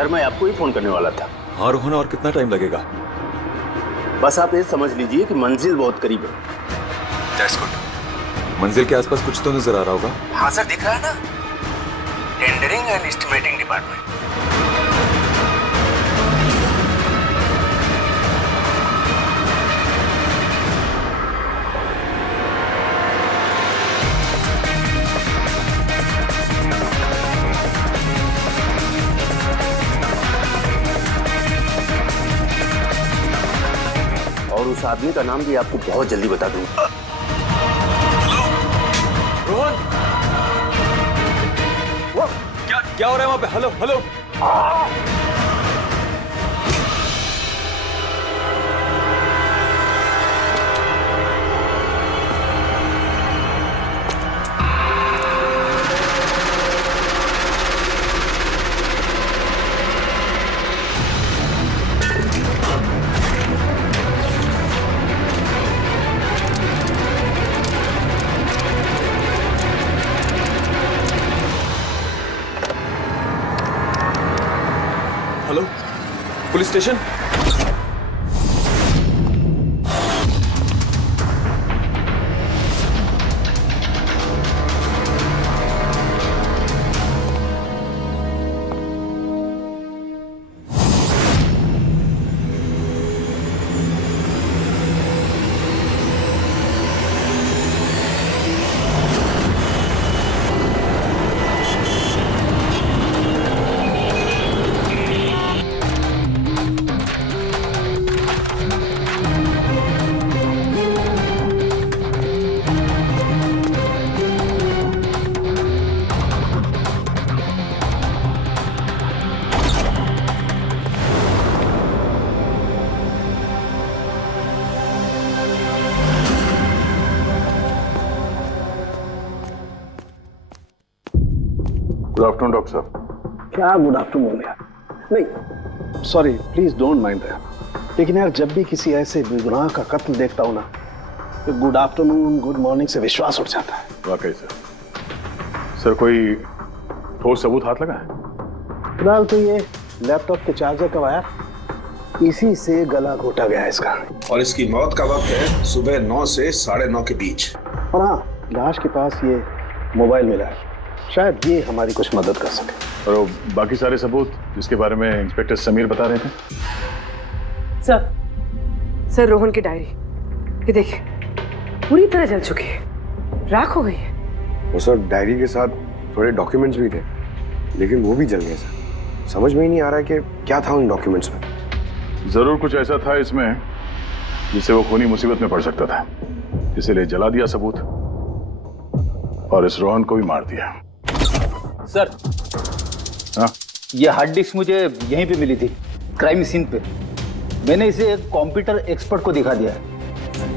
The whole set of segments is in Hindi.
सर मैं आपको ही फोन करने वाला था। हाँ रोहन, और कितना टाइम लगेगा? बस आप ये समझ लीजिए कि मंजिल बहुत करीब है। That's good। मंजिल के आसपास कुछ तो नजर आ रहा होगा। हाँ सर, दिख रहा है ना, टेंडरिंग एंड एस्टिमेटिंग डिपार्टमेंट। और उस आदमी का नाम भी आपको बहुत जल्दी बता दूंगा। रोहन, वो क्या हो रहा है वहां पे? Hello hello. Hello, police station. Good afternoon doctor साहब। क्या गुड आफ्टरनून यार? नहीं sorry, please don't mind that. लेकिन यार जब भी किसी ऐसे बेगुनाह का कत्ल देखता हूं ना, तो गुड आफ्टरनून गुड मॉर्निंग से विश्वास उठ जाता है। वाकई सर कोई ठोस सबूत हाथ लगा है? फिलहाल तो ये लैपटॉप के चार्जर का वायर, इसी से गला घोटा गया है इसका। और इसकी मौत का वक्त है सुबह 9 से 9:30 के बीच। और हाँ, लाश के पास ये मोबाइल मिला है, शायद ये हमारी कुछ मदद कर सके। और वो बाकी सारे सबूत जिसके बारे में इंस्पेक्टर समीर बता रहे थे? सर रोहन की डायरी, ये देखिए पूरी तरह जल चुकी है, राख हो गई है। वो सर डायरी के साथ थोड़े डॉक्यूमेंट्स भी थे, लेकिन वो भी जल गए सर। समझ में ही नहीं आ रहा है कि क्या था उन डॉक्यूमेंट्स में। जरूर कुछ ऐसा था इसमें जिससे वो खूनी मुसीबत में पड़ सकता था, इसीलिए जला दिया सबूत और इस रोहन को भी मार दिया। सर हाँ? ये हार्ड डिस्क मुझे यहीं पे मिली थी, क्राइम सीन पे। मैंने इसे एक कंप्यूटर एक्सपर्ट को दिखा दिया,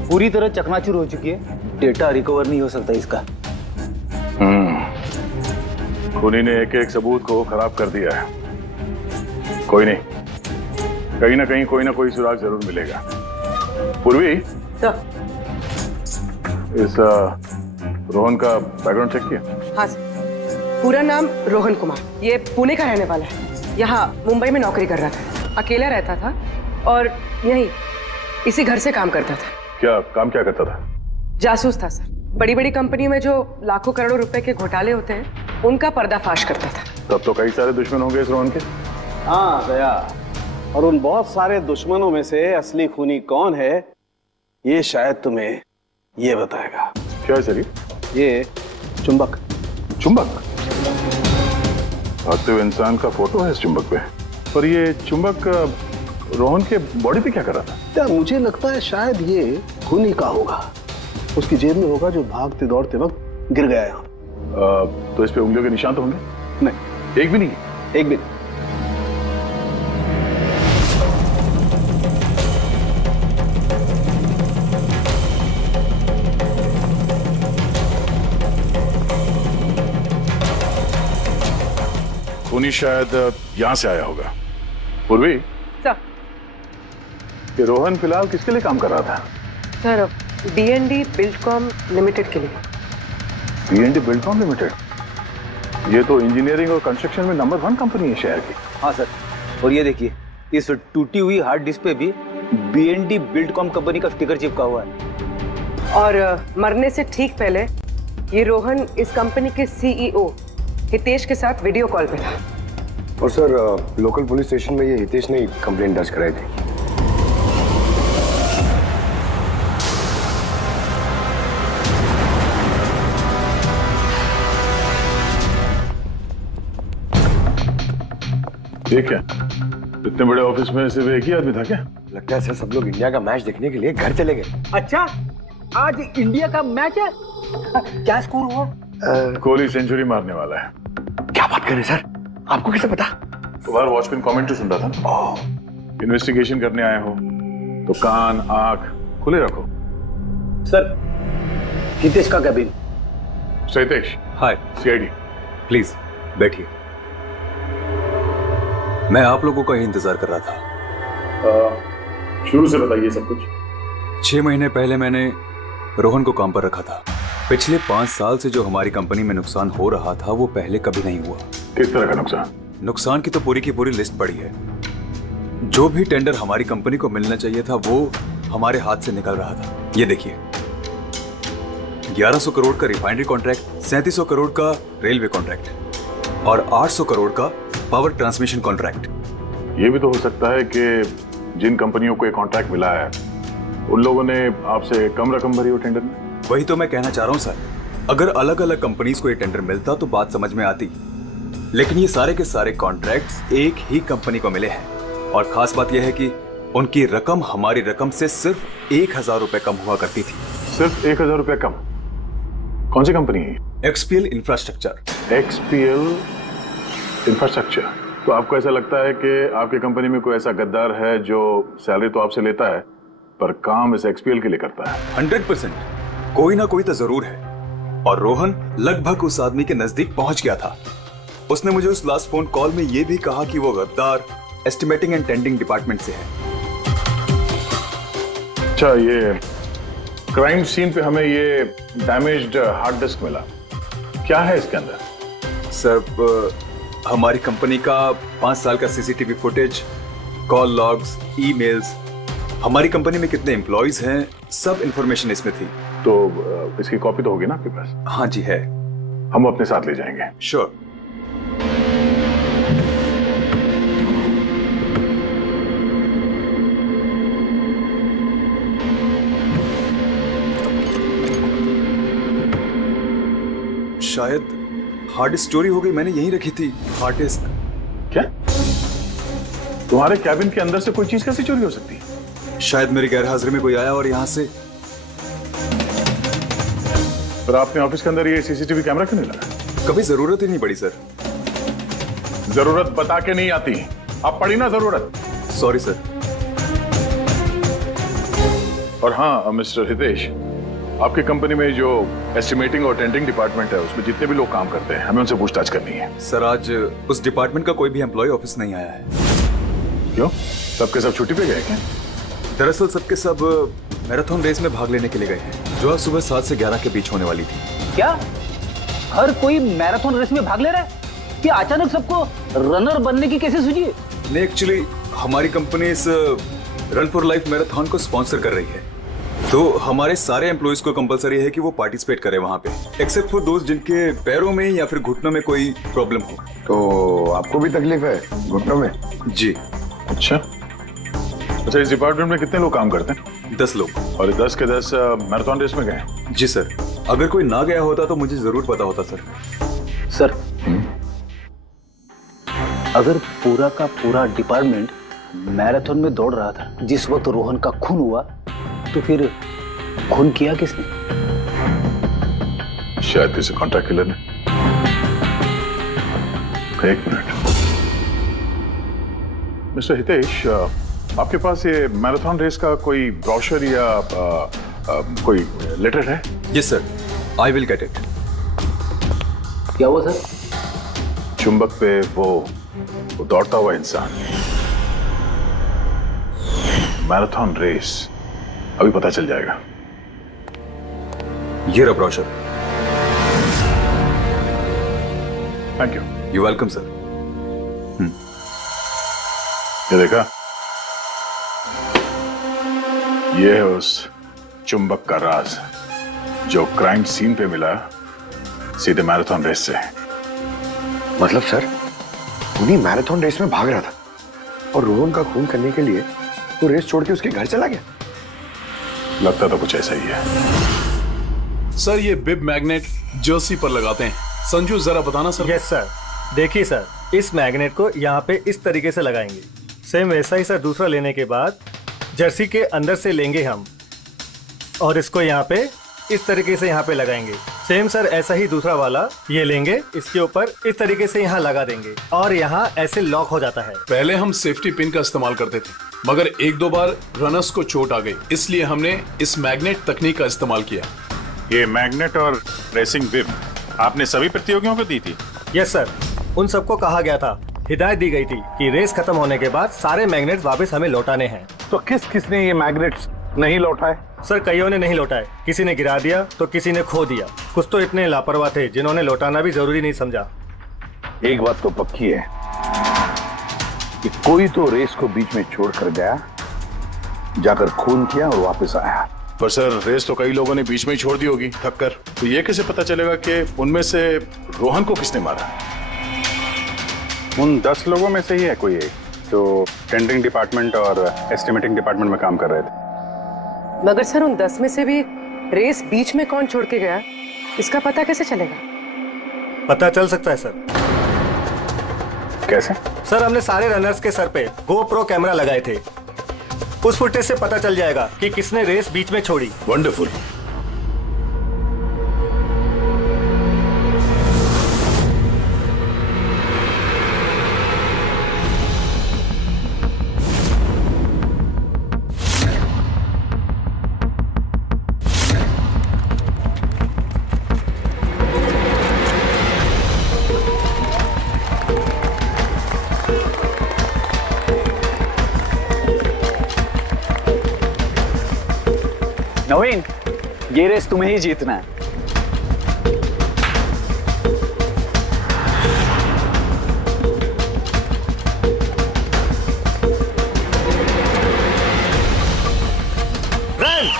पूरी तरह चकनाचूर हो चुकी है, डेटा रिकवर नहीं हो सकता इसका। खूनी ने एक एक सबूत को खराब कर दिया है। कोई नहीं, कहीं ना कहीं कोई ना कोई सुराग जरूर मिलेगा। पूर्वी सर। इस रोहन का बैकग्राउंड चेक किया? हाँ सर, पूरा नाम रोहन कुमार, ये पुणे का रहने वाला है, यहाँ मुंबई में नौकरी कर रहा था, अकेला रहता था और यहीं इसी घर से काम करता था। क्या काम क्या करता था? जासूस था सर, बड़ी बड़ी कंपनी में जो लाखों करोड़ों रुपए के घोटाले होते हैं उनका पर्दाफाश करता था। तब तो कई सारे दुश्मन होंगे इस रोहन के। हाँ दया, और उन बहुत सारे दुश्मनों में से असली खूनी कौन है ये शायद तुम्हें ये बताएगा। क्या है सर ये चुंबक। चुंबक? भागते हुए इंसान का फोटो है इस चुंबक पे, पर ये चुंबक रोहन के बॉडी पे क्या कर रहा था? क्या मुझे लगता है शायद ये खूनी का होगा, उसकी जेब में होगा जो भागते दौड़ते वक्त गिर गया यहाँ। तो इस पे उंगलियों के निशान तो होंगे? नहीं, एक भी नहीं। एक भी। खूनी शायद यहाँ से आया होगा। पूर्वी सर। ये रोहन फिलहाल किसके लिए काम कर रहा था? सर D&D बिल्डकॉम लिमिटेड के लिए। D&D Buildcom limited? ये तो इंजीनियरिंग और कंस्ट्रक्शन में नंबर 1 कंपनी है शहर की। हाँ सर, और ये देखिए, इस टूटी हुई हार्ड डिस्क पे भी BND बिल्डकॉम कंपनी का स्टिकर चिपका हुआ है। और मरने से ठीक पहले ये रोहन इस कंपनी के CEO हितेश के साथ वीडियो कॉल पे था। और सर लोकल पुलिस स्टेशन में ये हितेश ने कंप्लेंट दर्ज कराई थी। ये क्या, इतने बड़े ऑफिस में सिर्फ एक ही आदमी था क्या? लगता है सर सब लोग इंडिया का मैच देखने के लिए घर चले गए। अच्छा, आज इंडिया का मैच है। क्या स्कोर हुआ? कोहली सेंचुरी मारने वाला है। क्या बात कर रहे हैं सर, आपको कैसे पता? तुम्हारा वॉचमैन कमेंट्री सुन रहा था। इन्वेस्टिगेशन करने आए हो तो कान आंख खुले रखो। सर, हितेश का cabin. Hitesh, hi, CID। Please बैठिए। मैं आप लोगों का ही इंतजार कर रहा था। शुरू से बताइए सब कुछ। 6 महीने पहले मैंने रोहन को काम पर रखा था। पिछले 5 साल से जो हमारी कंपनी में नुकसान हो रहा था वो पहले कभी नहीं हुआ। किस तरह का नुकसान? नुकसान की तो पूरी की पूरी लिस्ट पड़ी है। जो भी टेंडर हमारी कंपनी को मिलना चाहिए था वो हमारे हाथ से निकल रहा था। ये देखिए, 1100 करोड़ का रिफाइनरी कॉन्ट्रैक्ट, 3700 करोड़ का रेलवे कॉन्ट्रैक्ट और 800 करोड़ का पावर ट्रांसमिशन कॉन्ट्रैक्ट। ये भी तो हो सकता है कि जिन कंपनियों को ये कॉन्ट्रैक्ट मिला है उन लोगों ने आपसे कम रकम भरी हो टेंडर में। वही तो मैं कहना चाह रहा हूं सर, अगर अलग अलग कंपनीज को ये टेंडर मिलता तो बात समझ में आती, लेकिन ये सारे के सारे कॉन्ट्रैक्ट्स एक ही कंपनी को मिले हैं और खास बात यह है कि उनकी रकम हमारी रकम से सिर्फ 1000 रुपए कम हुआ करती थी। सिर्फ 1000 रुपए कम? कौन सी कंपनी है? XPL infrastructure. XPL infrastructure. तो आपको ऐसा लगता है कि आपकी कंपनी में कोई ऐसा गद्दार है जो सैलरी तो आपसे लेता है पर काम इस XPL के लिए करता है? 100% कोई ना कोई तो जरूर है और रोहन लगभग उस आदमी के नजदीक पहुंच गया था। उसने मुझे उस लास्ट फोन कॉल में यह भी कहा कि वो गद्दार एस्टिमेटिंग एंड टेंडिंग डिपार्टमेंट से है। अच्छा, ये क्राइम सीन पे हमें ये डैमेज्ड हार्ड डिस्क मिला, क्या है इसके अंदर? सर, हमारी कंपनी का 5 साल का CCTV footage, call logs, emails, हमारी कंपनी में कितने एम्प्लॉइज हैं, सब इंफॉर्मेशन इसमें थी। तो इसकी कॉपी तो होगी ना आपके पास? हाँ जी है। हम अपने साथ ले जाएंगे। श्योर। शायद हार्ड डिस्क चोरी हो गई, मैंने यहीं रखी थी हार्ड डिस्क। क्या? तुम्हारे कैबिन के अंदर से कोई चीज कैसे चोरी हो सकती है? शायद मेरी गैरहाजिरी में कोई आया और यहाँ से। पर आपने ऑफिस के अंदर ये CCTV कैमरा क्यों नहीं लगा? कभी जरूरत ही नहीं पड़ी सर। जरूरत बता के नहीं आती, अब पड़ी ना जरूरत। Sorry sir. और हाँ मिस्टर हितेश, आपकी कंपनी में जो एस्टिमेटिंग और टेंडिंग डिपार्टमेंट है उसमें जितने भी लोग काम करते हैं हमें उनसे पूछताछ करनी है। सर, आज उस डिपार्टमेंट का कोई भी एम्प्लॉय ऑफिस नहीं आया है। क्यों? सबके सब छुट्टी पे गए क्या? दरअसल सबके सब मैराथन रेस में भाग लेने के लिए गए हैं जो आज सुबह 7 से 11 के बीच होने वाली थी। क्या हर कोई मैराथन रेस में भाग ले रहा है? कि अचानक सबको रनर बनने की कैसे सूझी? नहीं, एक्चुअली हमारी कंपनी इस रन फॉर लाइफ मैराथन को स्पॉन्सर कर रही है, तो हमारे सारे एम्प्लॉइज को कंपलसरी है कि वो पार्टिसिपेट करें वहां पे, एक्सेप्ट फॉर दोस्त जिनके पैरों में या फिर घुटनों में कोई प्रॉब्लम हो। तो आपको भी तकलीफ है घुटनों में? जी। अच्छा, इस डिपार्टमेंट में कितने लोग काम करते हैं? 10 लोग। और 10 के 10 मैराथन रेस में गए? जी सर। अगर कोई ना गया होता तो मुझे जरूर पता होता सर। सर, अगर पूरा का पूरा डिपार्टमेंट मैराथन में दौड़ रहा था जिस वक्त रोहन का खून हुआ, तो फिर खून किया किसने? शायद किसी कॉन्ट्रैक्ट किलर ने। एक मिनट मिस्टर हितेश, आपके पास ये मैराथन रेस का कोई ब्रोशर या कोई लेटर है? Yes sir, I will get it. क्या हुआ सर? चुंबक पे वो दौड़ता हुआ इंसान, मैराथन रेस, अभी पता चल जाएगा। ये रहा brochure. Thank you. You welcome sir. ये देखा, ये है उस चुंबक का राज जो क्राइम सीन पे मिला सीधे मैराथन रेस से। मतलब सर, उन्हीं मैराथन रेस में भाग रहा था और रोहन का खून करने के लिए वो रेस छोड़ के उसके घर चला गया। लगता तो कुछ ऐसा ही है। सर ये बिब मैग्नेट जर्सी पर लगाते हैं। संजू जरा बताना सर। यस सर, देखिए सर, इस मैग्नेट को यहाँ पे इस तरीके से लगाएंगे। सेम वैसा ही सर दूसरा लेने के बाद जर्सी के अंदर से लेंगे हम और इसको यहाँ पे इस तरीके से यहाँ पे लगाएंगे। सेम सर ऐसा ही दूसरा वाला ये लेंगे, इसके ऊपर इस तरीके से यहाँ लगा देंगे और यहाँ ऐसे लॉक हो जाता है। पहले हम सेफ्टी पिन का इस्तेमाल करते थे, मगर एक दो बार रनर्स को चोट आ गई, इसलिए हमने इस मैग्नेट तकनीक का इस्तेमाल किया। ये मैग्नेट और रेसिंग बिब आपने सभी प्रतियोगियों को दी थी? यस सर, उन सबको कहा गया था, हिदायत दी गई थी कि रेस खत्म होने के बाद सारे मैग्नेट्स वापस हमें लौटाने हैं। तो किसने ये मैग्नेट्स नहीं लौटाए? सर कईयों ने नहीं लौटाए, किसी ने गिरा दिया तो किसी ने खो दिया। कुछ तो इतने लापरवाह थे जिन्होंने लौटाना भी जरूरी नहीं समझा। एक बात तो पक्की है कि कोई तो रेस को बीच में छोड़कर गया, जाकर खून किया और वापस आया। पर सर रेस तो कई लोगों ने बीच में ही छोड़ दी होगी थक कर, तो ये कैसे पता चलेगा कि उनमें से रोहन को किसने मारा? उन 10 लोगों में से ही है कोई एक जो टेंडरिंग डिपार्टमेंट और एस्टिमेटिंग डिपार्टमेंट में काम कर रहे थे। मगर सर उन 10 में से भी रेस बीच में कौन छोड़ के गया, इसका पता कैसे चलेगा? पता चल सकता है सर। कैसे? सर हमने सारे रनर्स के सर पे GoPro कैमरा लगाए थे, उस फुटेज से पता चल जाएगा कि किसने रेस बीच में छोड़ी। वंडरफुल। नवीन, ये रेस तुम्हें ही जीतना है। रन!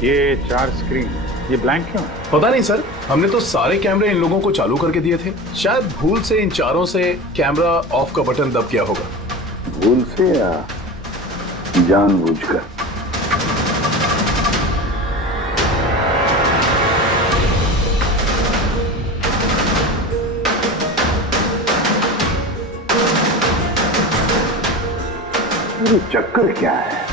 ये 4 स्क्रीन ये ब्लैंक क्यों? पता नहीं सर, हमने तो सारे कैमरे इन लोगों को चालू करके दिए थे। शायद भूल से इन चारों से कैमरा ऑफ का बटन दब गया होगा। भूल से या जानबूझकर? ये चक्कर क्या है?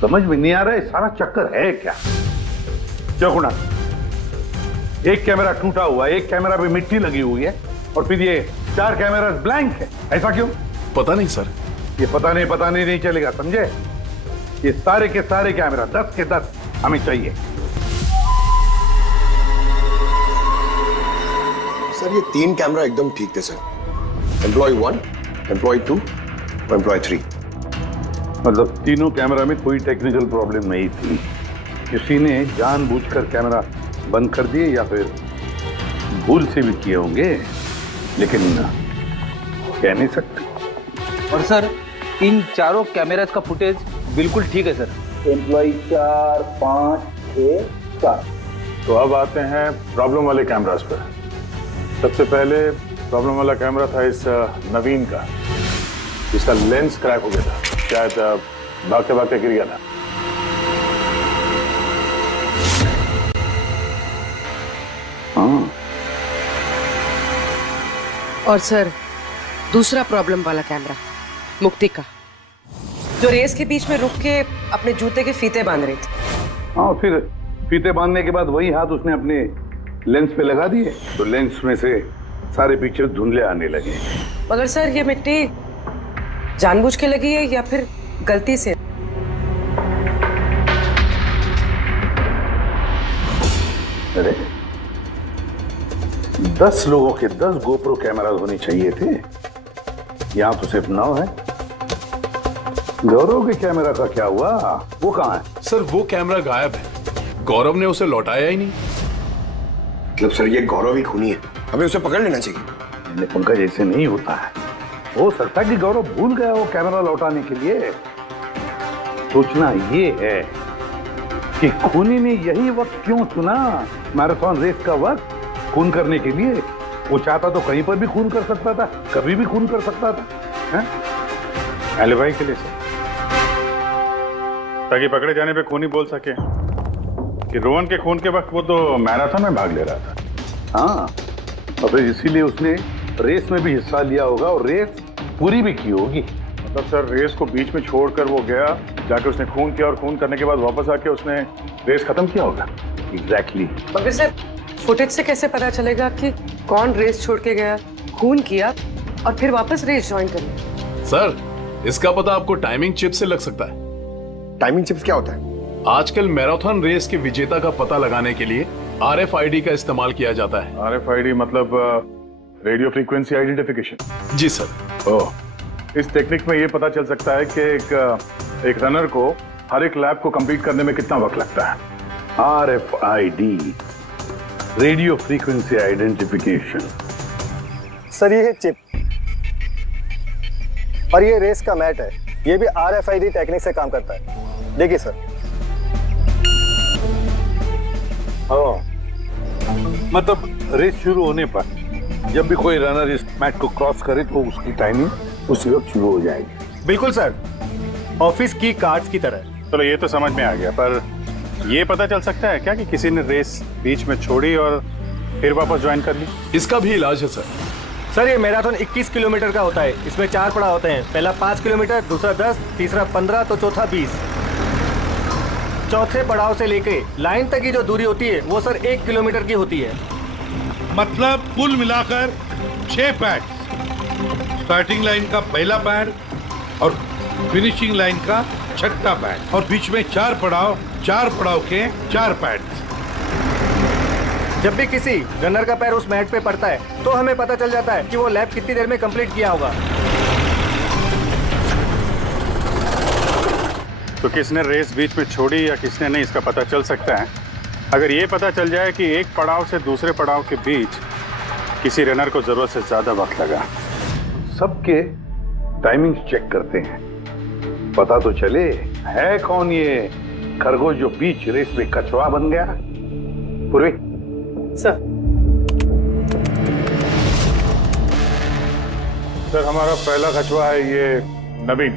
समझ में नहीं आ रहा है, सारा चक्कर है क्या? क्यों कुणाल? एक कैमरा टूटा हुआ है, एक कैमरा पे मिट्टी लगी हुई है और फिर ये 4 कैमरा ब्लैंक है, ऐसा क्यों? पता नहीं सर। ये पता नहीं चलेगा, समझे? ये सारे के सारे कैमरा 10 के 10 हमें चाहिए। सर ये 3 कैमरा एकदम ठीक थे सर। एम्प्लॉय 1, एम्प्लॉय 2 और एम्प्लॉय 3। मतलब तीनों कैमरा में कोई टेक्निकल प्रॉब्लम नहीं थी, किसी ने जानबूझकर कैमरा बंद कर दिए या फिर भूल से भी किए होंगे, लेकिन कह नहीं सकते। और सर इन चारों कैमरास का फुटेज बिल्कुल ठीक है सर। एम्प्लॉय 4, 5, 6, 7। तो अब आते हैं प्रॉब्लम वाले कैमरास पर। सबसे पहले प्रॉब्लम वाला कैमरा था इस नवीन का, जिसका लेंस क्रैक हो गया था, शायद भागते भागते गिर गया था। हाँ। और सर दूसरा प्रॉब्लम वाला कैमरा मुक्ति का, जो रेस के बीच में रुक के अपने जूते के फीते बांध रही थी। हाँ, फिर फीते बांधने के बाद वही हाथ उसने अपने लेंस पे लगा दिए, तो लेंस में से सारे पिक्चर धुंधले आने लगे। मगर सर ये मिट्टी जानबूझ के लगी है या फिर गलती से? अरे 10 लोगों के 10 गोप्रो कैमरा होने चाहिए थे, यहां तो सिर्फ 9 है। गौरव के कैमरा का क्या हुआ? वो कहां है? सर वो कैमरा गायब है, गौरव ने उसे लौटाया ही नहीं। मतलब सर ये गौरव ही खूनी है, हमें उसे पकड़ लेना चाहिए। पंकज ऐसे नहीं होता है, हो सकता है कि गौरव भूल गया वो कैमरा लौटाने के लिए। सोचना ये है कि खूनी ने यही वक्त क्यों चुना, मैराथन रेस का वक्त खून करने के लिए। वो चाहता तो कहीं पर भी खून कर सकता था, कभी भी खून कर सकता था। एलिबाई के लिए सर, ताकि पकड़े जाने पे खूनी बोल सके कि रोहन के खून के वक्त वो तो मैराथन में भाग ले रहा था। हाँ, और फिर इसीलिए उसने रेस में भी हिस्सा लिया होगा और रेस पूरी भी की होगी। मतलब सर रेस को बीच में छोड़कर वो गया, जाके उसने खून किया और खून करने के बाद वापस आके उसने रेस खत्म किया होगा। एग्जैक्टली। मगर सर फुटेज से कैसे पता चलेगा कि कौन रेस छोड़ के गया, खून किया और फिर वापस रेस ज्वाइन कर लिया? सर इसका पता आपको टाइमिंग चिप से लग सकता है। टाइमिंग चिप्स क्या होता है? आजकल मैराथन रेस के विजेता का पता लगाने के लिए RFID का इस्तेमाल किया जाता है। RFID मतलब रेडियो फ्रीक्वेंसी आइडेंटिफिकेशन। जी सर। ओह, इस टेक्निक में ये पता चल सकता है कि एक रनर को हर एक लैप को कंप्लीट करने में कितना वक्त लगता है। RFID, radio frequency identification. Sir ये है चिप और ये रेस का मैट है, ये भी RFID टेक्निक से काम करता है। देखिए सर। मतलब रेस शुरू होने पर जब भी कोई रनर इस मैट को क्रॉस करे तो उसकी टाइमिंग उसी वक्त शुरू हो जाएगी। बिल्कुल सर, ऑफिस की कार्ड्स की तरह। चलो ये तो समझ में आ गया, पर ये पता चल सकता है क्या कि किसी ने रेस बीच में छोड़ी और फिर वापस ज्वाइन कर ली? इसका भी इलाज है सर। सर ये मैराथन 21 किलोमीटर का होता है, इसमें 4 पड़ाव होते हैं। पहला 5 किलोमीटर, दूसरा 10, तीसरा 15 तो चौथा 20। चौथे पड़ाव से लेके लाइन तक की जो दूरी होती है वो सर 1 किलोमीटर की होती है। मतलब कुल मिलाकर 6 पैड, स्टार्टिंग लाइन का पहला पैड और फिनिशिंग लाइन का छठा पैड, और बीच में 4 पड़ाव के 4 पैड। जब भी किसी रनर का पैर उस मैट पे पड़ता है तो हमें पता चल जाता है कि वो लैप कितनी देर में कंप्लीट किया होगा। तो किसने रेस बीच में छोड़ी या किसने नहीं, इसका पता चल सकता है अगर ये पता चल जाए कि एक पड़ाव से दूसरे पड़ाव के बीच किसी रनर को जरूरत से ज्यादा वक्त लगा। सबके टाइमिंग चेक करते हैं, पता तो चले है कौन ये खरगोश जो बीच रेस में कछुआ बन गया। पूर्वी सर। सर हमारा पहला कछुआ है ये नवीन।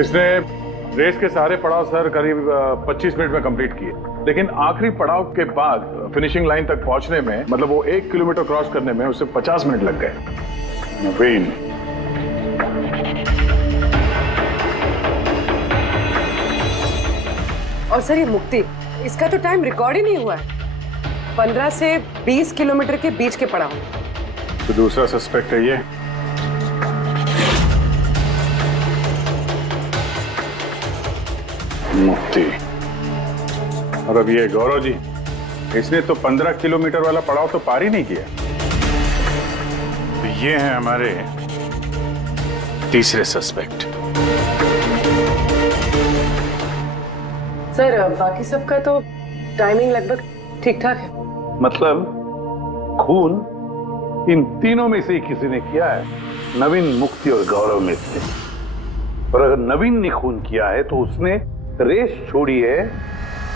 इसने रेस के सारे पड़ाव सर करीब 25 मिनट में कंप्लीट किए, लेकिन आखिरी पड़ाव के बाद फिनिशिंग लाइन तक पहुंचने में, मतलब वो 1 किलोमीटर क्रॉस करने में उसे 50 मिनट लग गए। नवीन और सर ये मुक्ति, इसका तो टाइम रिकॉर्ड ही नहीं हुआ है। 15 से 20 किलोमीटर के बीच के पड़ाव। तो दूसरा सस्पेक्ट है ये। मुक्ति। और अब ये गौरव जी, इसने तो 15 किलोमीटर वाला पड़ाव तो पार ही नहीं किया। तो ये हैं हमारे तीसरे सस्पेक्ट। सर बाकी सबका तो टाइमिंग लगभग ठीक ठाक है। मतलब खून इन तीनों में से ही किसी ने किया है, नवीन, मुक्ति और गौरव में से। और अगर नवीन ने खून किया है तो उसने रेस छोड़ी है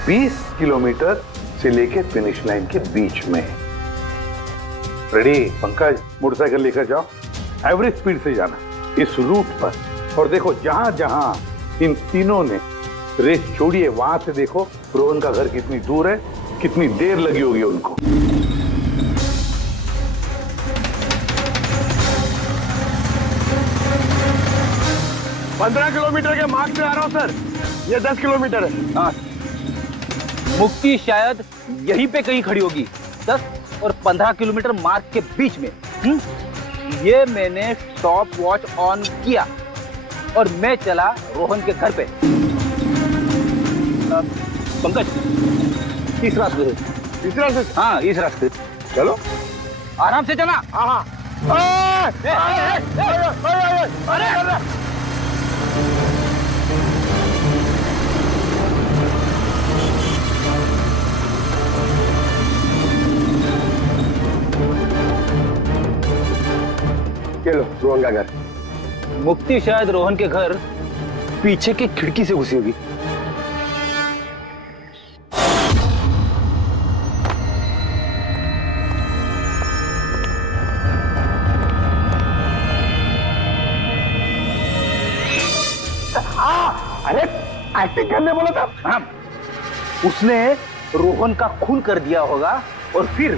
20 किलोमीटर से लेके फिनिश लाइन के बीच में। रेडी पंकज, मोटरसाइकिल लेकर जाओ, एवरेज स्पीड से जाना इस रूट पर, और देखो जहां जहां इन तीनों ने रेस छोड़ी है वहां से देखो रोहन का घर कितनी दूर है, कितनी देर लगी होगी उनको। पंद्रह किलोमीटर के मार्ग में आ रहा हूं सर, ये 10 किलोमीटर है। हाँ, मुक्ति शायद यहीं पे कहीं खड़ी होगी, 10 और 15 किलोमीटर मार्ग के बीच में। ये मैंने स्टॉप वॉच ऑन किया और मैं चला रोहन के घर पे। पंकज, तीसरा सुधे। इस रास्ते से? हाँ इस रास्ते। चलो आराम से चला। हाँ चलो रोहन का घर। मुक्ति शायद रोहन के घर पीछे की खिड़की से घुसी होगी। अरे एक्टिंग करने बोला था। हाँ, उसने रोहन का खून कर दिया होगा और फिर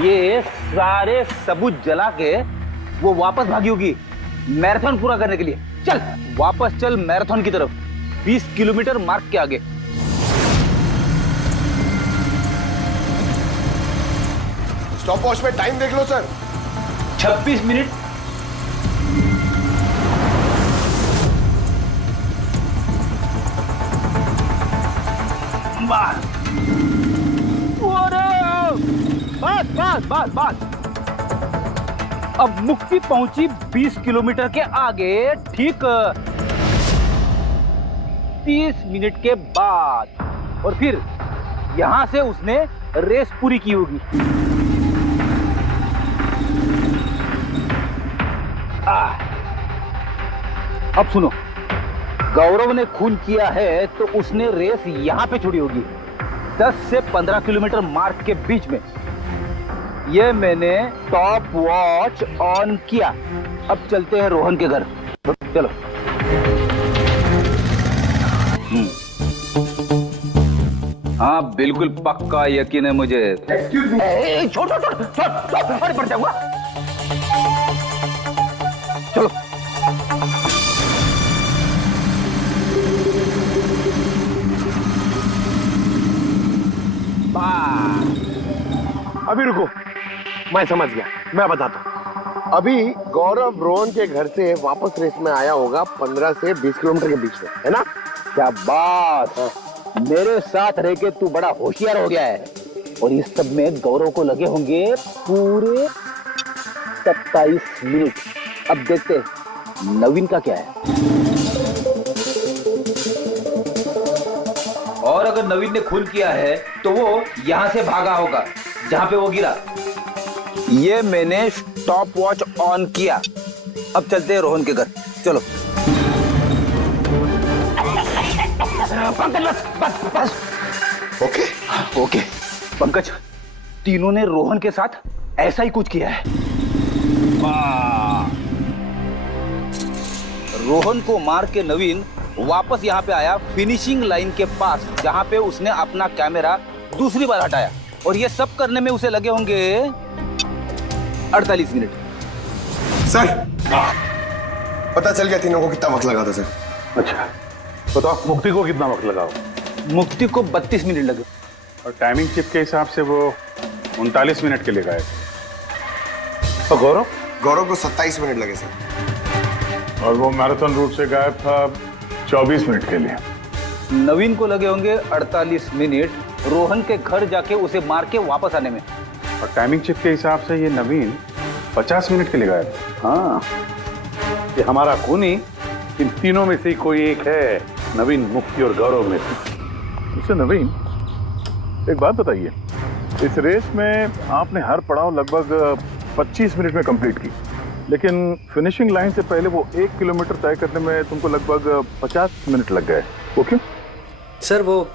ये सारे सबूत जला के वो वापस भागी होगी मैराथन पूरा करने के लिए। चल वापस चल मैराथन की तरफ, 20 किलोमीटर मार्ग के आगे। स्टॉप वॉच में टाइम देख लो सर। 26 मिनट। बस। अब मुक्ति पहुंची 20 किलोमीटर के आगे, ठीक 30 मिनट के बाद, और फिर यहां से उसने रेस पूरी की होगी। अब सुनो, गौरव ने खून किया है तो उसने रेस यहां पे छोड़ी होगी, 10 से 15 किलोमीटर मार्ग के बीच में। ये मैंने टॉप वॉच ऑन किया। अब चलते हैं रोहन के घर। चलो। हाँ बिल्कुल पक्का यकीन है मुझे। Excuse me. छोड़ अरे पड़ जाऊंगा। चलो। अभी रुको, मैं समझ गया, मैं बताता हूँ। अभी गौरव रोहन के घर से वापस रेस में आया होगा 15 से 20 किलोमीटर के बीच में, है ना? क्या बात। मेरे साथ रह के तू बड़ा होशियार हो गया है। और इस सब में गौरव को लगे होंगे पूरे 27 मिनट। अब देखते नवीन का क्या है। और अगर नवीन ने खून किया है तो वो यहां से भागा होगा जहां पे वो गिरा। ये मैंने स्टॉप वॉच ऑन किया। अब चलते हैं रोहन के घर। चलो। पंकज बस। ओके पंकज, तीनों ने रोहन के साथ ऐसा ही कुछ किया है। रोहन को मार के नवीन वापस यहाँ पे आया फिनिशिंग लाइन के पास, जहाँ पे उसने अपना कैमरा दूसरी बार हटाया। और ये सब करने में उसे लगे होंगे 48 मिनट। सर पता चल गया तीनों को कितना वक्त लगा था सर। अच्छा बताओ, मुक्ति को कितना वक्त लगा? मुक्ति को 32 मिनट लगे। और टाइमिंग चिप के हिसाब से वो 39 मिनट के लिए गए। और गौरव को 27 मिनट लगे सर। और वो मैराथन रूट से गायब था 24 मिनट के लिए। नवीन को लगे होंगे 48 मिनट रोहन के घर जाके उसे मार के वापस आने में। और टाइमिंग चिप के हिसाब से ये नवीन 50 मिनट के लिए गायब। हाँ, ये हमारा खूनी इन तीनों में से कोई एक है, नवीन, मुक्ति और गौरव में से। उससे नवीन, एक बात बताइए, इस रेस में आपने हर पड़ाव लगभग 25 मिनट में कंप्लीट की, लेकिन फिनिशिंग लाइन से पहले वो 1 किलोमीटर तय करने में तुमको लगभग 50 मिनट लग गए। वो क्यों? सर वो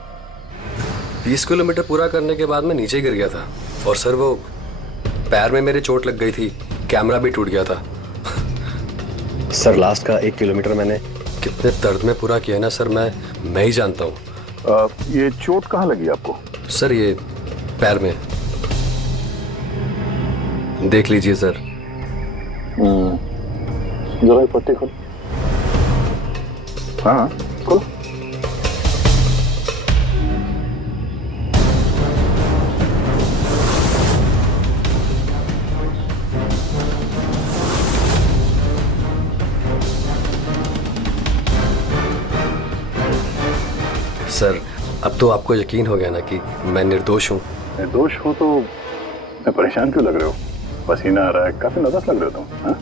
20 किलोमीटर पूरा करने के बाद मैं नीचे गिर गया था, और सर वो पैर में मेरे चोट लग गई थी, कैमरा भी टूट गया था। सर लास्ट का 1 किलोमीटर मैंने कितने दर्द में पूरा किया ना सर, मैं ही जानता हूँ। ये चोट कहाँ लगी आपको? सर ये पैर में, देख लीजिए सर। जरा पट्टी खोल। हाँ खोलो। सर अब तो आपको यकीन हो गया ना कि मैं निर्दोष हूँ। निर्दोष हो तो मैं परेशान क्यों लग रहे हो? पसीना आ रहा है, काफी नर्वस लग रहे हो तुम। हाँ?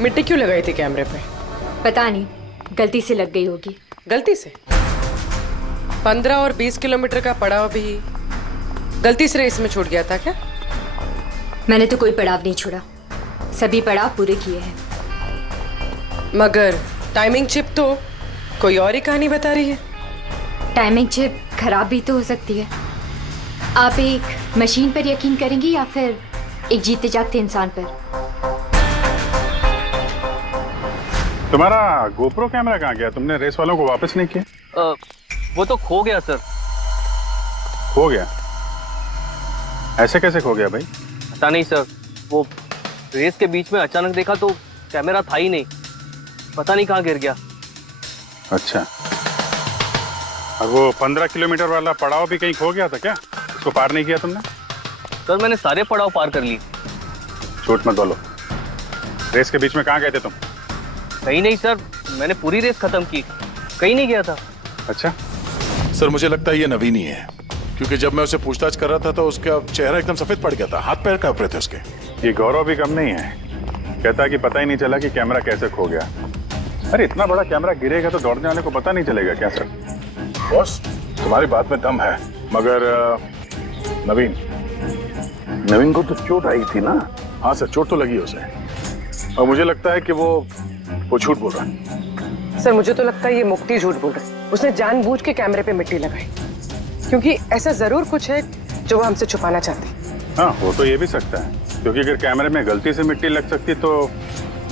मिट्टी क्यों लगाई थी कैमरे पे? पता नहीं, गलती से लग गई होगी। गलती से? 15 और 20 किलोमीटर का पड़ाव भी गलती से रेस में छूट गया था क्या? मैंने तो कोई पड़ाव नहीं छोड़ा, सभी पड़ाव पूरे किए हैं। मगर टाइमिंग चिप तो कोई और ही कहानी बता रही है। टाइमिंग चिप खराब भी तो हो सकती है। आप एक मशीन पर यकीन करेंगी या फिर एक जीते जागते इंसान पर? तुम्हारा गोप्रो कैमरा कहाँ गया? तुमने रेस वालों को वापस नहीं किया? वो तो खो गया सर। खो गया? ऐसे कैसे खो गया भाई? पता नहीं सर, वो रेस के बीच में अचानक देखा तो कैमरा था ही नहीं, पता नहीं कहाँ गिर गया। अच्छा, और वो 15 किलोमीटर वाला पड़ाव भी कहीं खो गया था क्या? उसको पार नहीं किया तुमने? सर मैंने सारे पड़ाव पार कर लिए। झूठ मत बोलो, रेस के बीच में कहाँ गए थे तुम? कहीं नहीं सर, मैंने पूरी रेस खत्म की, कहीं नहीं गया था। अच्छा सर, मुझे लगता है ये नवीन ही है, क्योंकि जब मैं उसे पूछताछ कर रहा था तो उसका चेहरा एकदम सफेद पड़ गया था, हाथ पैर कांप रहे थे उसके। ये गौरव भी कम नहीं है, कहता कि पता ही नहीं चला कि कैमरा कैसे खो गया। अरे इतना बड़ा कैमरा गिरेगा तो दौड़ने वाले को पता नहीं चलेगा क्या सर? बॉस, तुम्हारी बात में दम है, मगर नवीन को तो चोट आई थी ना? हाँ सर, चोट तो लगी उसे, और मुझे लगता है कि वो झूठ बोल रहा है। सर मुझे तो लगता है ये मुक्ति झूठ बोल रहा है। उसने जानबूझ के कैमरे पे मिट्टी लगाई, क्योंकि ऐसा जरूर कुछ है जो वो हमसे छुपाना चाहते हैं। हाँ, हो तो ये भी सकता है, क्योंकि अगर कैमरे में गलती से मिट्टी लग सकती तो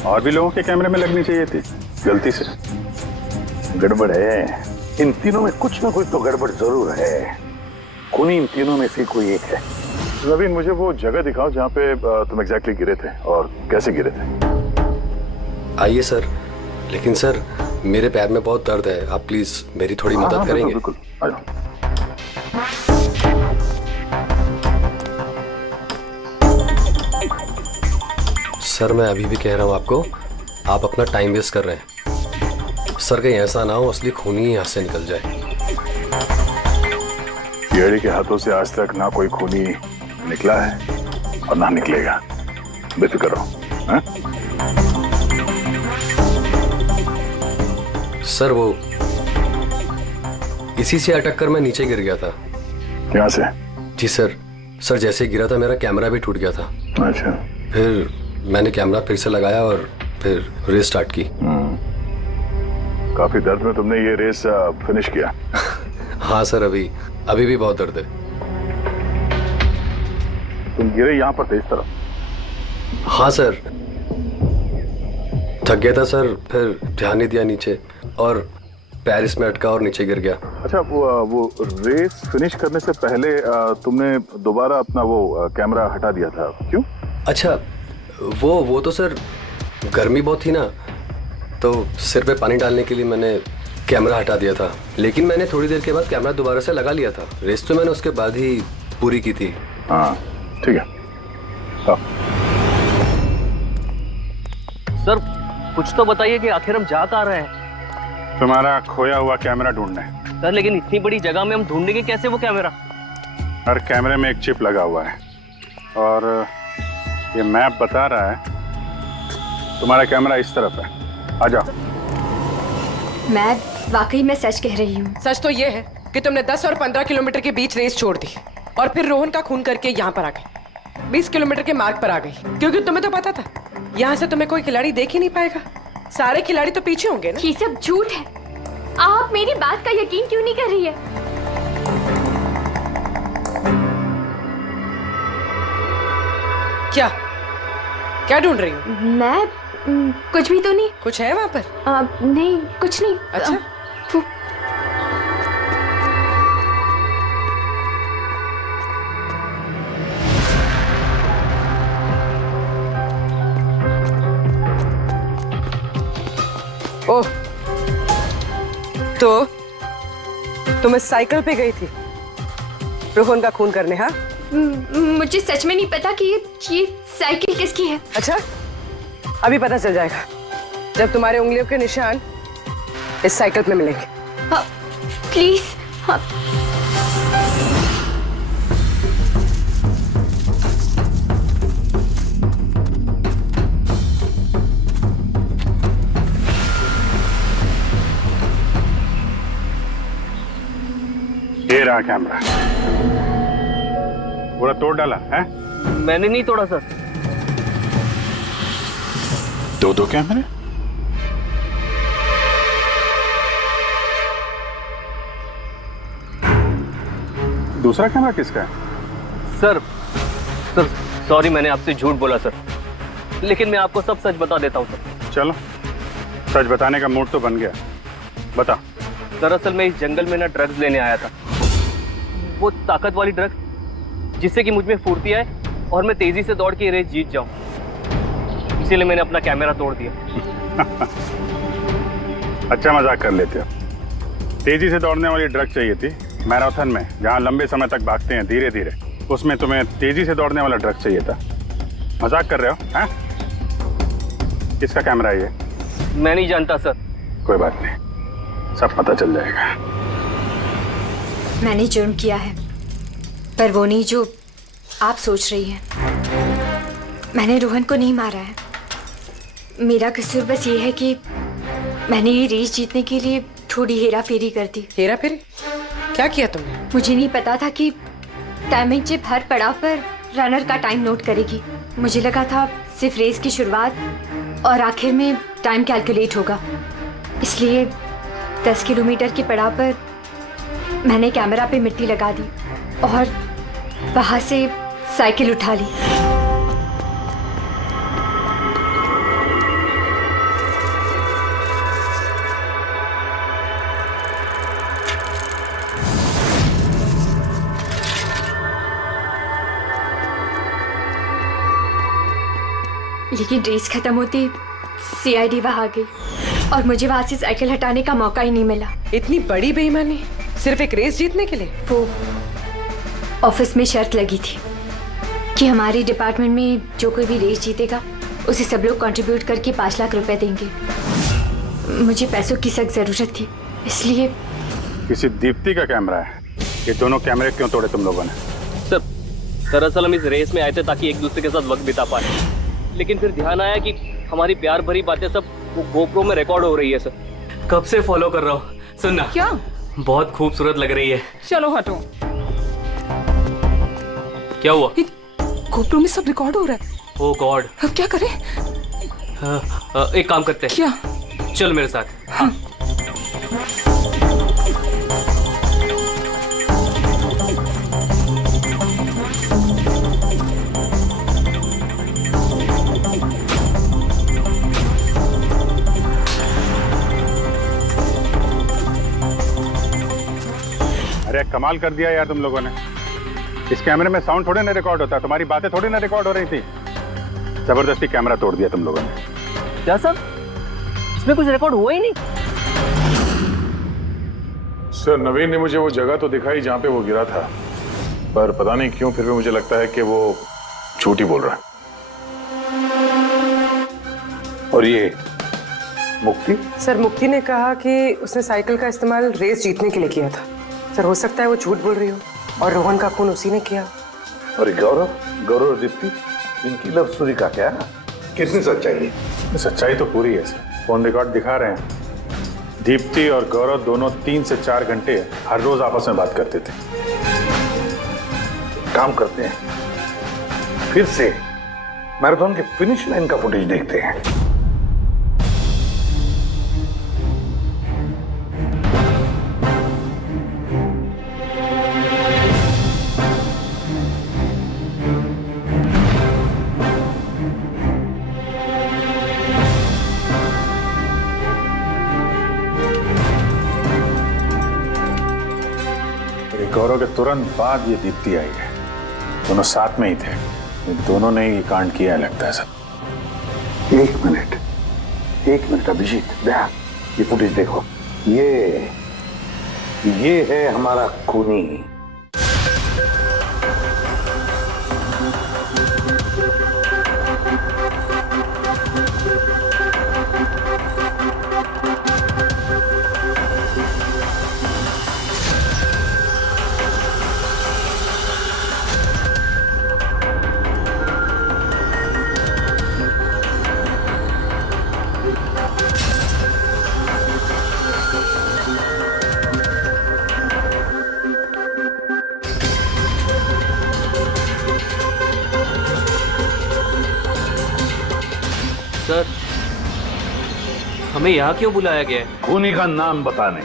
और भी लोगों के कैमरे में लगनी चाहिए थी गलती से। गड़बड़ है, इन तीनों में कुछ ना कुछ तो गड़बड़ जरूर है। खूनी इन तीनों में से कोई एक है। नवीन, मुझे वो जगह दिखाओ जहाँ पे तुम एग्जैक्टली गिरे थे और कैसे गिरे थे। आइए सर, लेकिन सर मेरे पैर में बहुत दर्द है, आप प्लीज मेरी थोड़ी मदद करेंगे? बिल्कुल, आ जाओ। सर मैं अभी भी कह रहा हूँ आपको, आप अपना टाइम वेस्ट कर रहे हैं। सर कहीं ऐसा ना हो असली खूनी यहाँ से निकल जाए। येड़ी के हाथों से आज तक ना कोई खूनी निकला है और ना निकलेगा, बेफिक्र रहो। हाँ? सर वो इसी से अटक कर मैं नीचे गिर गया था। यहाँ से? जी सर, सर जैसे गिरा था मेरा कैमरा भी टूट गया था। अच्छा। फिर मैंने कैमरा फिर से लगाया और फिर रेस स्टार्ट की। काफी दर्द में तुमने ये रेस फिनिश किया? हाँ सर, अभी भी बहुत दर्द है। तुम गिरे यहाँ पर तेज तरफ? हाँ सर, थक गया था सर, फिर ध्यान नहीं दिया नीचे और पैर इसमें अटका और नीचे गिर गया। अच्छा, वो रेस फिनिश करने से पहले तुमने दोबारा अपना वो कैमरा हटा दिया था, क्यों? अच्छा, वो तो सर गर्मी बहुत थी ना, तो सिर पे पानी डालने के लिए मैंने कैमरा हटा दिया था, लेकिन मैंने थोड़ी देर के बाद कैमरा दोबारा से लगा लिया था। रेस तो मैंने उसके बाद ही पूरी की थी। हाँ ठीक है। हाँ। सर कुछ तो बताइए कि आखिर हम जा कहाँ रहे हैं? तुम्हारा खोया हुआ कैमरा ढूंढने। सर लेकिन इतनी बड़ी जगह में हम ढूंढेंगे कैसे वो कैमरा? हर कैमरे में एक चिप लगा हुआ है और ये मैप बता रहा है तुम्हारा कैमरा इस तरफ है। आ जाओ। मैं वाकई में सच कह रही हूँ। सच तो ये है कि तुमने 10 और 15 किलोमीटर के बीच रेस छोड़ दी और फिर रोहन का खून करके यहाँ पर आ गई, 20 किलोमीटर के मार्ग पर आ गई, क्योंकि तुम्हें तो पता था यहाँ से तुम्हें कोई खिलाड़ी देख ही नहीं पाएगा। सारे खिलाड़ी तो पीछे होंगे ना। ये सब झूठ है। आप मेरी बात का यकीन क्यों नहीं कर रही है? क्या ढूंढ रही हो? मैं कुछ भी तो नहीं। कुछ है वहाँ पर? नहीं, कुछ नहीं। अच्छा। ओह, तो तुम इस साइकिल पे गई थी रोहन का खून करने? हाँ, मुझे सच में नहीं पता कि ये साइकिल किसकी है। अच्छा, अभी पता चल जाएगा जब तुम्हारे उंगलियों के निशान इस साइकिल पे मिलेंगे। प्लीज हाँ। ये रहा कैमरा। पूरा तोड़ डाला है? मैंने नहीं तोड़ा सर। दो कैमरे? दूसरा कैमरा किसका है? सर सॉरी, मैंने आपसे झूठ बोला सर, लेकिन मैं आपको सब सच बता देता हूँ सर। चलो, सच बताने का मूड तो बन गया, बता। दरअसल मैं इस जंगल में ना ड्रग्स लेने आया था, वो ताकत वाली ड्रग्स जिससे कि मुझ में फुर्ती आए और मैं तेजी से दौड़ के रेस जीत जाऊं। इसीलिए मैंने अपना कैमरा तोड़ दिया। अच्छा मजाक कर लेते हो। तेजी से दौड़ने वाली ड्रग चाहिए थी मैराथन में, जहाँ लंबे समय तक भागते हैं धीरे धीरे, उसमें तुम्हें तेजी से दौड़ने वाला ड्रग चाहिए था। मजाक कर रहे हो हैं? किसका कैमरा है ये? मैं नहीं जानता सर। कोई बात नहीं, सब पता चल जाएगा। मैंने जुर्म किया है, पर वो नहीं जो आप सोच रही हैं। मैंने रोहन को नहीं मारा है। मेरा कसूर बस ये है कि मैंने ये रेस जीतने के लिए थोड़ी हेरा फेरी कर दी। हेरा फेरी? क्या किया तुमने? मुझे नहीं पता था कि टाइमिंग चिप हर पड़ाव पर रनर का टाइम नोट करेगी। मुझे लगा था सिर्फ रेस की शुरुआत और आखिर में टाइम कैलकुलेट होगा, इसलिए 10 किलोमीटर के पड़ाव पर मैंने कैमरा पे मिट्टी लगा दी और वहां से साइकिल उठा ली। लेकिन रेस खत्म होती सीआईडी वहां आ गई और मुझे वहां से साइकिल हटाने का मौका ही नहीं मिला। इतनी बड़ी बेईमानी सिर्फ एक रेस जीतने के लिए? वो ऑफिस में शर्त लगी थी कि हमारे डिपार्टमेंट में जो कोई भी रेस जीतेगा उसे सब लोग कंट्रीब्यूट करके 5 लाख रुपए देंगे। मुझे पैसों की सख्त जरूरत थी, इसलिए। किसी दीप्ति का कैमरा है? ये दोनों कैमरे क्यों तोड़े तुम लोगों ने? सर दरअसल हम इस रेस में आए थे ताकि एक दूसरे के साथ वक्त बिता पाए, लेकिन फिर ध्यान आया कि हमारी प्यार भरी बातें सब वो गोप्रो में रिकॉर्ड हो रही है। सर कब से फॉलो कर रहा हूँ। सुनना, क्या? बहुत खूबसूरत लग रही है। चलो हटो। क्या हुआ? गोप्रो में सब रिकॉर्ड हो रहा है। ओह गॉड, अब क्या करें? एक काम करते हैं। क्या? चल मेरे साथ। हाँ। अरे कमाल कर दिया यार तुम लोगों ने। इस कैमरे में साउंड थोड़ी ना रिकॉर्ड होता, तुम्हारी बातें थोड़ी ना रिकॉर्ड हो रही थी। जबरदस्ती कैमरा तोड़ दिया तुम लोगों ने। क्या सर? इसमें कुछ रिकॉर्ड हुआ ही नहीं। सर नवीन ने मुझे वो जगह तो दिखाई जहां पे वो गिरा था, पर पता नहीं क्यों फिर भी मुझे लगता है कि वो झूठ ही बोल रहा है। और ये मुक्ति? सर मुक्ति ने कहा कि उसने साइकिल का इस्तेमाल रेस जीतने के लिए किया था। सर हो सकता है वो झूठ बोल रही हो और रोहन का खून उसी ने किया। और गौरव और दीप्ति, इनकी लव स्टोरी का क्या? कितनी सच्चाई है? सच्चाई तो पूरी है सर, फोन रिकॉर्ड दिखा रहे हैं। दीप्ति और गौरव दोनों 3 से 4 घंटे हर रोज आपस में बात करते थे। काम करते हैं, फिर से मैराथन के फिनिश लाइन का फुटेज देखते हैं। गौरव के तुरंत बाद ये दीप्ति आई है, दोनों साथ में ही थे। ये दोनों ने ही कांड किया लगता है सब। एक मिनट अभिजीत, ये फुटेज देखो। ये है हमारा खूनी। हमें यहाँ क्यों बुलाया गया है? खूनी का नाम बताने।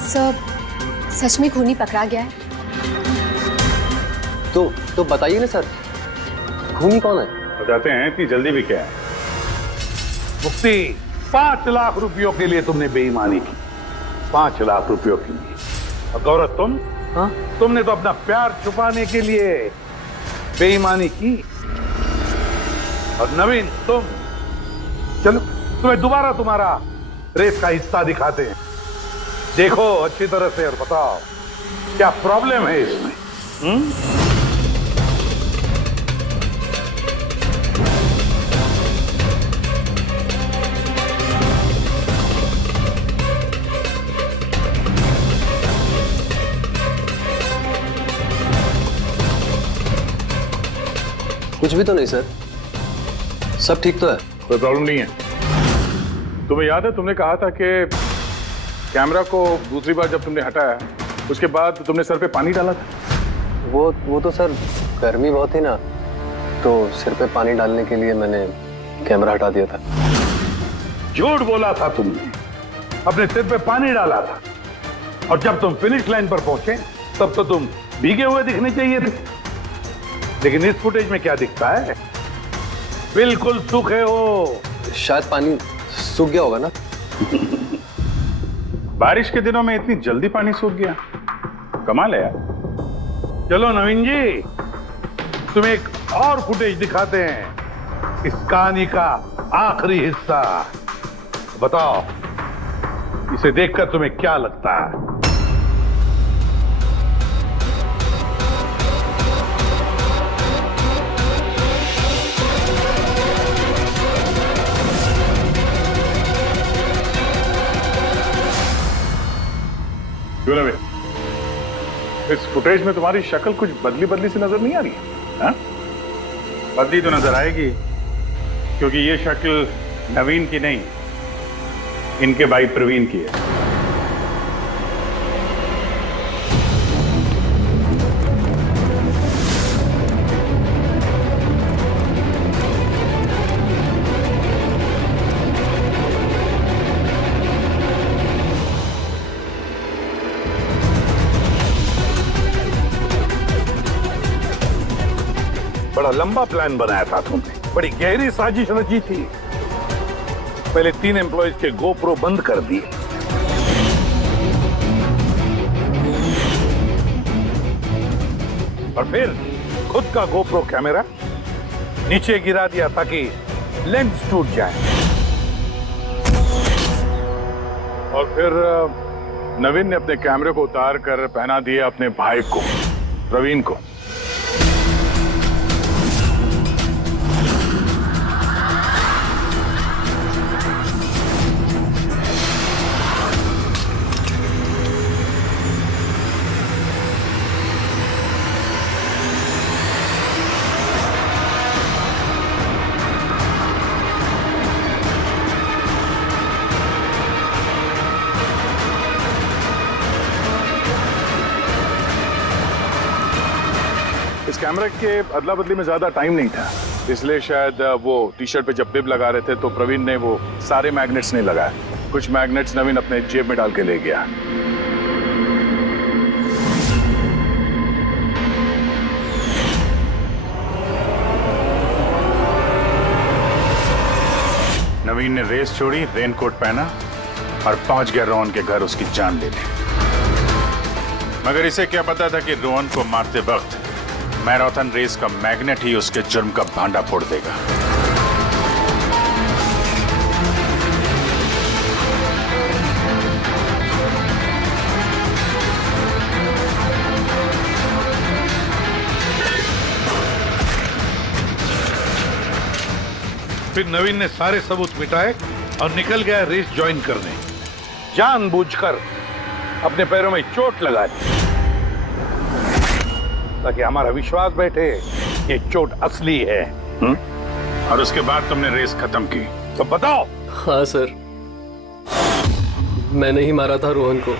सर, सच में खूनी पकड़ा गया है? तो बताइए ना सर, खूनी कौन है? बताते हैं, इतनी जल्दी भी क्या है? मुफ्ती, 5 लाख रुपयों के लिए तुमने बेईमानी की। 5 लाख रुपयों के लिए। और गौरव तुम? हाँ? तुमने तो अपना प्यार छुपाने के लिए बेईमानी की। और नवीन तुम, चलो तुम्हें दोबारा तुम्हारा रेस का हिस्सा दिखाते हैं। देखो अच्छी तरह से और बताओ क्या प्रॉब्लम है इसमें। कुछ भी तो नहीं सर, सब ठीक तो है। कोई प्रॉब्लम नहीं है। तुम्हें याद है तुमने कहा था कि कैमरा को दूसरी बार जब तुमने हटाया उसके बाद तुमने सर पे पानी डाला था? वो तो सर गर्मी बहुत थी ना, तो सिर पे पानी डालने के लिए मैंने कैमरा हटा दिया था। झूठ बोला था तुमने, अपने सिर पे पानी डाला था। और जब तुम फिनिश लाइन पर पहुंचे तब तो तुम भीगे हुए दिखने चाहिए थे। लेकिन इस फुटेज में क्या दिखता है? बिल्कुल सूखे हो। शायद पानी सूख गया होगा ना। बारिश के दिनों में इतनी जल्दी पानी सूख गया, कमाल है यार। चलो नवीन जी, तुम्हें एक और फुटेज दिखाते हैं, इस कहानी का आखिरी हिस्सा। बताओ इसे देखकर तुम्हें क्या लगता है? क्यों नवीन, इस फुटेज में तुम्हारी शक्ल कुछ बदली बदली सी नजर नहीं आ रही है? हाँ? बदली तो नजर आएगी, क्योंकि ये शक्ल नवीन की नहीं, इनके भाई प्रवीण की है। बड़ा लंबा प्लान बनाया था तुमने, बड़ी गहरी साजिश रची थी। पहले 3 एम्प्लॉयज के गोप्रो बंद कर दिए, और फिर खुद का गोप्रो कैमरा नीचे गिरा दिया ताकि लेंस टूट जाए। और फिर नवीन ने अपने कैमरे को उतार कर पहना दिया अपने भाई को, प्रवीण को। इस कैमरे के अदला बदली में ज्यादा टाइम नहीं था, इसलिए शायद वो टी शर्ट पे जब बिब लगा रहे थे तो प्रवीण ने वो सारे मैग्नेट्स नहीं लगाए। कुछ मैग्नेट्स नवीन अपने जेब में डाल के ले गया। नवीन ने रेस छोड़ी, रेनकोट पहना और पहुंच गया रोहन के घर उसकी जान लेने। मगर इसे क्या पता था कि रोहन को मारते वक्त मैराथन रेस का मैग्नेट ही उसके जुर्म का भांडा फोड़ देगा। फिर नवीन ने सारे सबूत मिटाए और निकल गया रेस ज्वाइन करने। जानबूझकर अपने पैरों में चोट लगा दी ताकि हमारा विश्वास बैठे ये चोट असली है। और उसके बाद तुमने रेस खत्म की। तो बताओ। हाँ सर, मैंने ही मारा था रोहन को।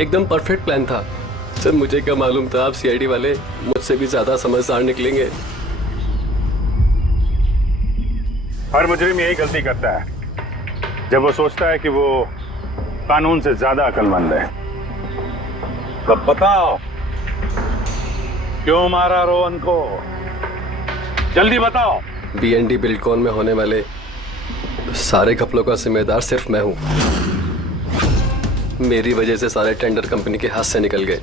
एकदम परफेक्ट प्लान था सर। मुझे क्या मालूम था आप सीआईडी वाले मुझसे भी ज्यादा समझदार निकलेंगे। हर मुजरिम यही गलती करता है जब वो सोचता है कि वो कानून से ज्यादा अक्लमंद है। तो बताओ क्यों मारा रोहन को? जल्दी बताओ। BND बिल्डकॉन में होने वाले सारे घपलों का जिम्मेदार सिर्फ मैं हूं। मेरी वजह से सारे टेंडर कंपनी के हाथ से निकल गए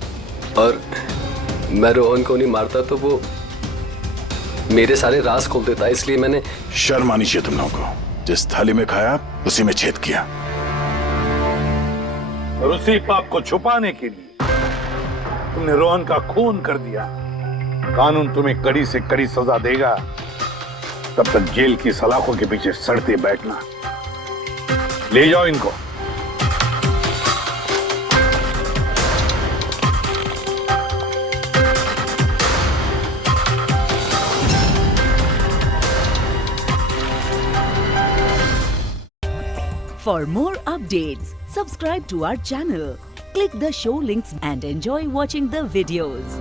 और मैं रोहन को नहीं मारता तो वो मेरे सारे राज खोल देता, इसलिए मैंने। शर्म आनी चाहिए तुम लोगों को। जिस थाली में खाया उसी में छेद किया। और उसी पाप को छुपाने के लिए तुमने रोहन का खून कर दिया। कानून तुम्हें कड़ी से कड़ी सजा देगा, तब तक जेल की सलाखों के पीछे सड़ते बैठना। ले जाओ इनको। For more updates, subscribe to our channel, click the show links and enjoy watching the videos.